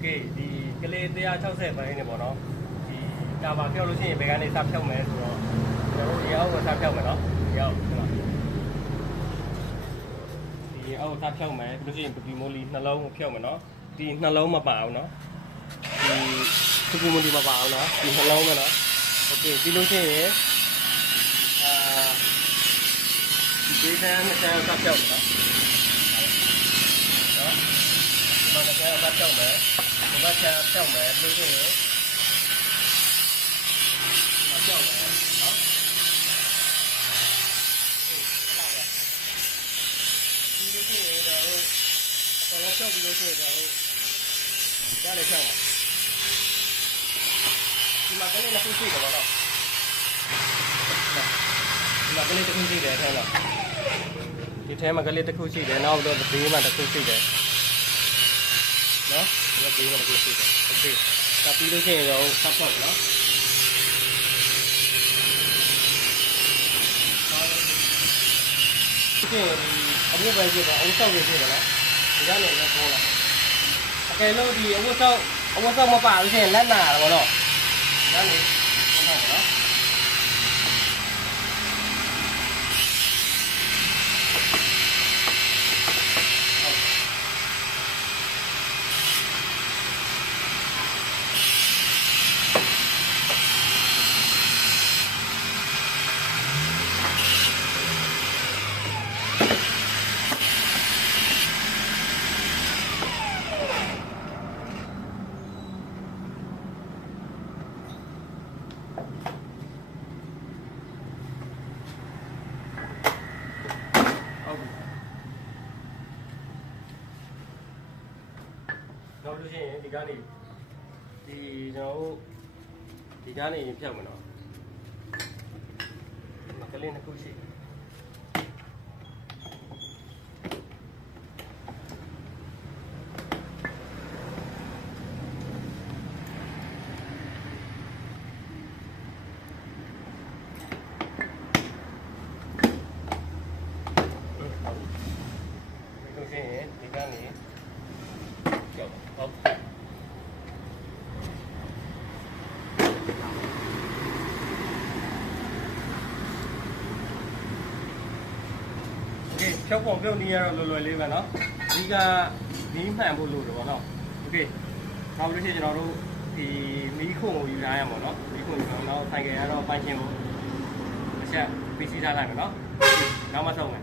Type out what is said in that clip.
เคဒီကလေး160ပိုင်းနေပေါ့နော်ဒီတာပါဖြောက်လို့ရှိရင်ဘယ်ကနေစဖြောက်မယ်ဆိုတော့ကျွန်တော်တို့ဒီအောက်ကစဖြောက်မယ်နော်ဒီအောက်ဒီအောက်ကစဖြောက်မယ်ပြီးလို့ရှိရင်ဒီမိုလီနှလုံးကိုဖြောက်မယ်နော်ဒီနှလုံးမပါအောင်နော်ဒီဒီမိုလီမပါအောင်နော်ဒီနှလုံးမယ်နော်โอเคပြီးလို့ရှိရင်ဒီဒေသနဲ့စဖြောက်မယ်နော်ဒီမှာလည်းစဖြောက်မယ်ဒီမှာဖြောက်မယ်ပြီးလို့ရှိရင်ဖြောက်မယ်နော်ဒီလိုရှိရင်တော့ဖြောက်ပြီးလို့ရှိရင်တော့ကြားလေဖြောက်မှာဒီမှာကလေးလည်းခုရှိတယ်ဗောနော်ဒီမှာကလေးတစ်ခုရှိတယ်ထဲမှာဒီထဲမှာကလေးတစ်ခုရှိတယ်နောက်တော့ဘေးမှာတစ်ခုရှိတယ်နော်ဒီဘေးမှာတစ်ခုရှိတယ်โอเคတပ်ပြီးလို့ရှိရင်တော့ဆက်ပေါ့နော်ဒီအဝတ်ပဲဖြစ်တော့အဝတ်ဆောက်ပဲဖြစ်တယ်နော်ဒီကနေလည်းပေါ်လာအကယ်လို့ဒီအဝတ်ဆောက်မပါလို့ရှိရင်လက်နာတယ်ဗောနော်ဒါနေဟုတ်ပါနော်နောက်လို့ရှိရင်ဒီကနေဒီကျွန်တော်တို့ဒီကနေဖြောက်မယ်နော်မကလေးနှစ်ခုရှိဒီကနေဟုတ်ဖြောက်ပုံပြုတ်နေရတော့လွယ်လေးပဲเนาะဒီကမီးမှန်ဖို့လိုတယ်ပေါ့เนาะโอเคနောက်လို့ရှိရင်ကျွန်တော်တို့ဒီမီးခုံကိုယူထားရမှာเนาะမီးခုံယူတော့ဆိုင်ကယ်ကတော့ပိုင်ရှင်ကိုတစ်ချက်ပြီးစီးထားလိုက်မယ်เนาะနောက်မှဆုံးမယ်